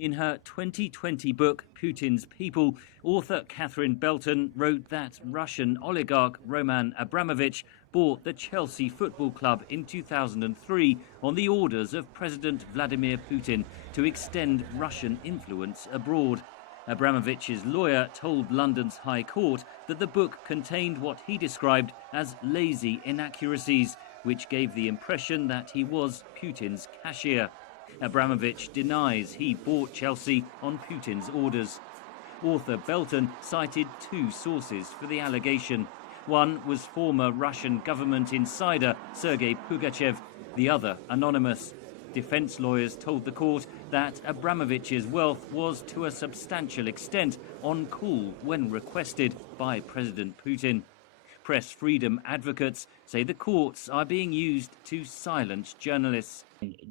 In her 2020 book, Putin's People, author Catherine Belton wrote that Russian oligarch Roman Abramovich bought the Chelsea Football Club in 2003 on the orders of President Vladimir Putin to extend Russian influence abroad. Abramovich's lawyer told London's High Court that the book contained what he described as lazy inaccuracies, which gave the impression that he was Putin's cashier. Abramovich denies he bought Chelsea on Putin's orders. Author Belton cited two sources for the allegation. One was former Russian government insider Sergei Pugachev, the other anonymous. Defense lawyers told the court that Abramovich's wealth was to a substantial extent on call when requested by President Putin. Press freedom advocates say the courts are being used to silence journalists.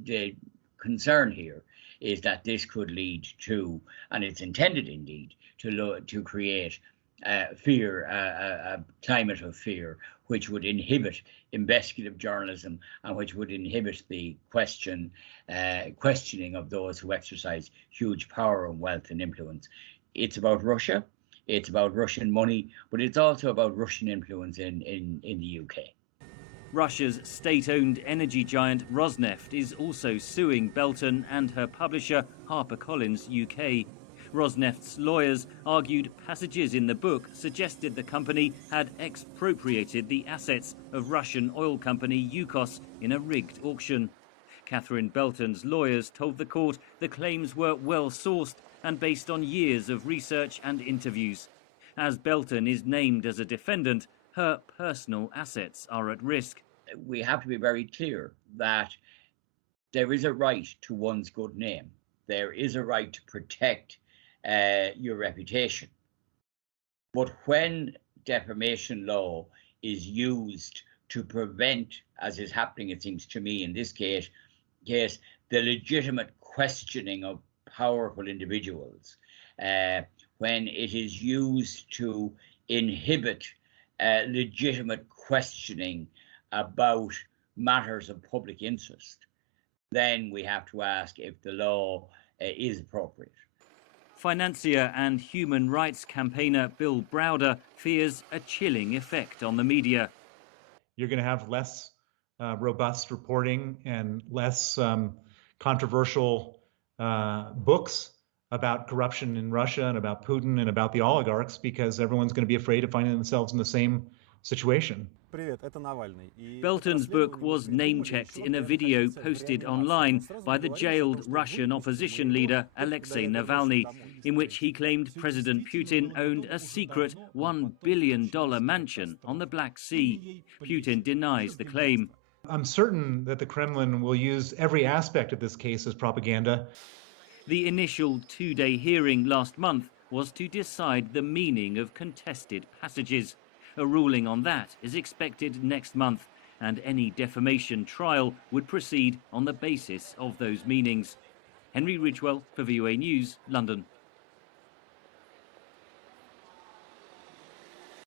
The concern here is that this could lead to, and it's intended indeed, to create fear, a climate of fear, which would inhibit investigative journalism and which would inhibit the questioning of those who exercise huge power and wealth and influence. It's about Russia, it's about Russian money, but it's also about Russian influence in the UK. Russia's state-owned energy giant Rosneft is also suing Belton and her publisher HarperCollins UK. Rosneft's lawyers argued passages in the book suggested the company had expropriated the assets of Russian oil company Yukos in a rigged auction. Catherine Belton's lawyers told the court the claims were well sourced and based on years of research and interviews. As Belton is named as a defendant, her personal assets are at risk. We have to be very clear that there is a right to one's good name. There is a right to protect your reputation. But when defamation law is used to prevent, as is happening, it seems to me in this case, the legitimate questioning of powerful individuals, when it is used to inhibit legitimate questioning about matters of public interest, then we have to ask if the law is appropriate. Financier and human rights campaigner Bill Browder fears a chilling effect on the media. You're going to have less robust reporting and less controversial books about corruption in Russia and about Putin and about the oligarchs, because everyone's going to be afraid of finding themselves in the same situation. Belton's book was name-checked in a video posted online by the jailed Russian opposition leader Alexei Navalny, in which he claimed President Putin owned a secret $1 billion mansion on the Black Sea. Putin denies the claim. I'm certain that the Kremlin will use every aspect of this case as propaganda. The initial two-day hearing last month was to decide the meaning of contested passages. A ruling on that is expected next month, and any defamation trial would proceed on the basis of those meanings. Henry Ridgwell for VOA News, London.